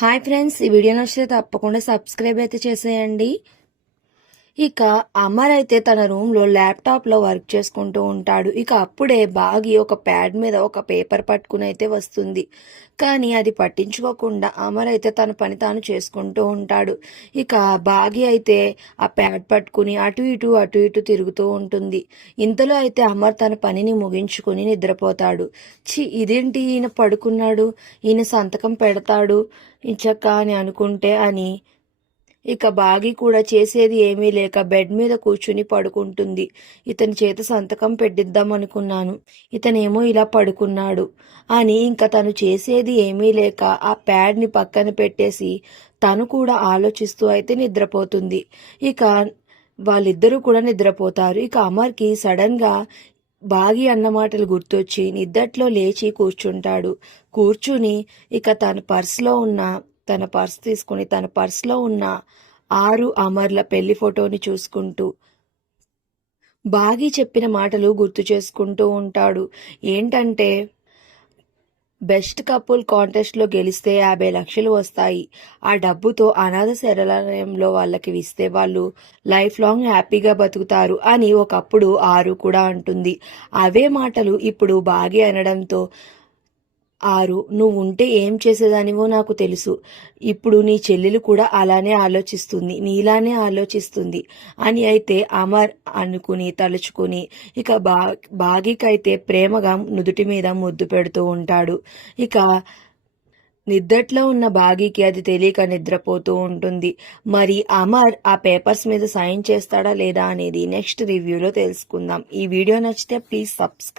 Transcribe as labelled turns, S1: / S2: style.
S1: Hi friends ఈ video నచ్చితే తప్పకుండా సబ్స్క్రైబ్ అయితే చేసేయండి. ఇక అమర్ అయితే తన రూమ్లో ల్యాప్టాప్లో వర్క్ చేసుకుంటూ ఉంటాడు. ఇక అప్పుడే బాగి ఒక ప్యాడ్ మీద ఒక పేపర్ పట్టుకుని అయితే వస్తుంది. కానీ అది పట్టించుకోకుండా అమర్ అయితే తన పని తాను చేసుకుంటూ ఉంటాడు. ఇక బాగి అయితే ఆ ప్యాడ్ పట్టుకుని అటు ఇటు అటు ఇటు తిరుగుతూ ఉంటుంది. ఇంతలో అయితే అమర్ తన పనిని ముగించుకుని నిద్రపోతాడు. చి ఇదేంటి ఈయన పడుకున్నాడు? ఈయన సంతకం పెడతాడు? ఇచ్చక్క అని అనుకుంటే అని ఇక బాగి కూడా చేసేది ఏమీ లేక బెడ్ మీద కూర్చుని పడుకుంటుంది. ఇతని చేత సంతకం పెట్టిద్దాం అనుకున్నాను. ఇతనేమో ఇలా పడుకున్నాడు. అని ఇంకా తను చేసేది ఏమీ లేక ఆ ప్యాడ్ని పక్కన పెట్టేసి తను కూడా ఆలోచిస్తూ అయితే నిద్రపోతుంది. ఇక వాళ్ళిద్దరూ కూడా నిద్రపోతారు. ఇక అమర్కి సడన్గా బాగి అన్నమాటలు గుర్తొచ్చి నిద్దట్లో లేచి కూర్చుంటాడు. కూర్చుని ఇక తన పర్స్లో ఉన్న తన పర్స్ తీసుకుని తన పర్స్లో ఉన్న ఆరు అమర్ల పెళ్ళి ఫోటోని చూసుకుంటూ బాగి చెప్పిన మాటలు గుర్తు చేసుకుంటూ ఉంటాడు. ఏంటంటే బెస్ట్ కపుల్ కాంటెస్ట్లో గెలిస్తే యాభై లక్షలు వస్తాయి. ఆ డబ్బుతో అనాథ శరణాలయంలో వాళ్ళకి ఇస్తే వాళ్ళు లైఫ్ లాంగ్ హ్యాపీగా బతుకుతారు అని ఒకప్పుడు ఆరు కూడా అంటుంది. అవే మాటలు ఇప్పుడు బాగి అనడంతో ఆరు నువ్వు ఉంటే ఏం చేసేదానివో నాకు తెలుసు. ఇప్పుడు నీ చెల్లెలు కూడా అలానే ఆలోచిస్తుంది నీలానే ఆలోచిస్తుంది. అని అయితే అమర్ అనుకుని తలుచుకుని ఇక బా బాగికైతే ప్రేమగా నుదుటి మీద ముద్దు పెడుతూ ఉంటాడు. ఇక నిద్దట్లో ఉన్న బాగీకి అది తెలియక నిద్రపోతూ ఉంటుంది. మరి అమర్ ఆ పేపర్స్ మీద సైన్ చేస్తాడా లేదా అనేది నెక్స్ట్ రివ్యూలో తెలుసుకుందాం. ఈ వీడియో నచ్చితే ప్లీజ్ సబ్స్క్రైబ్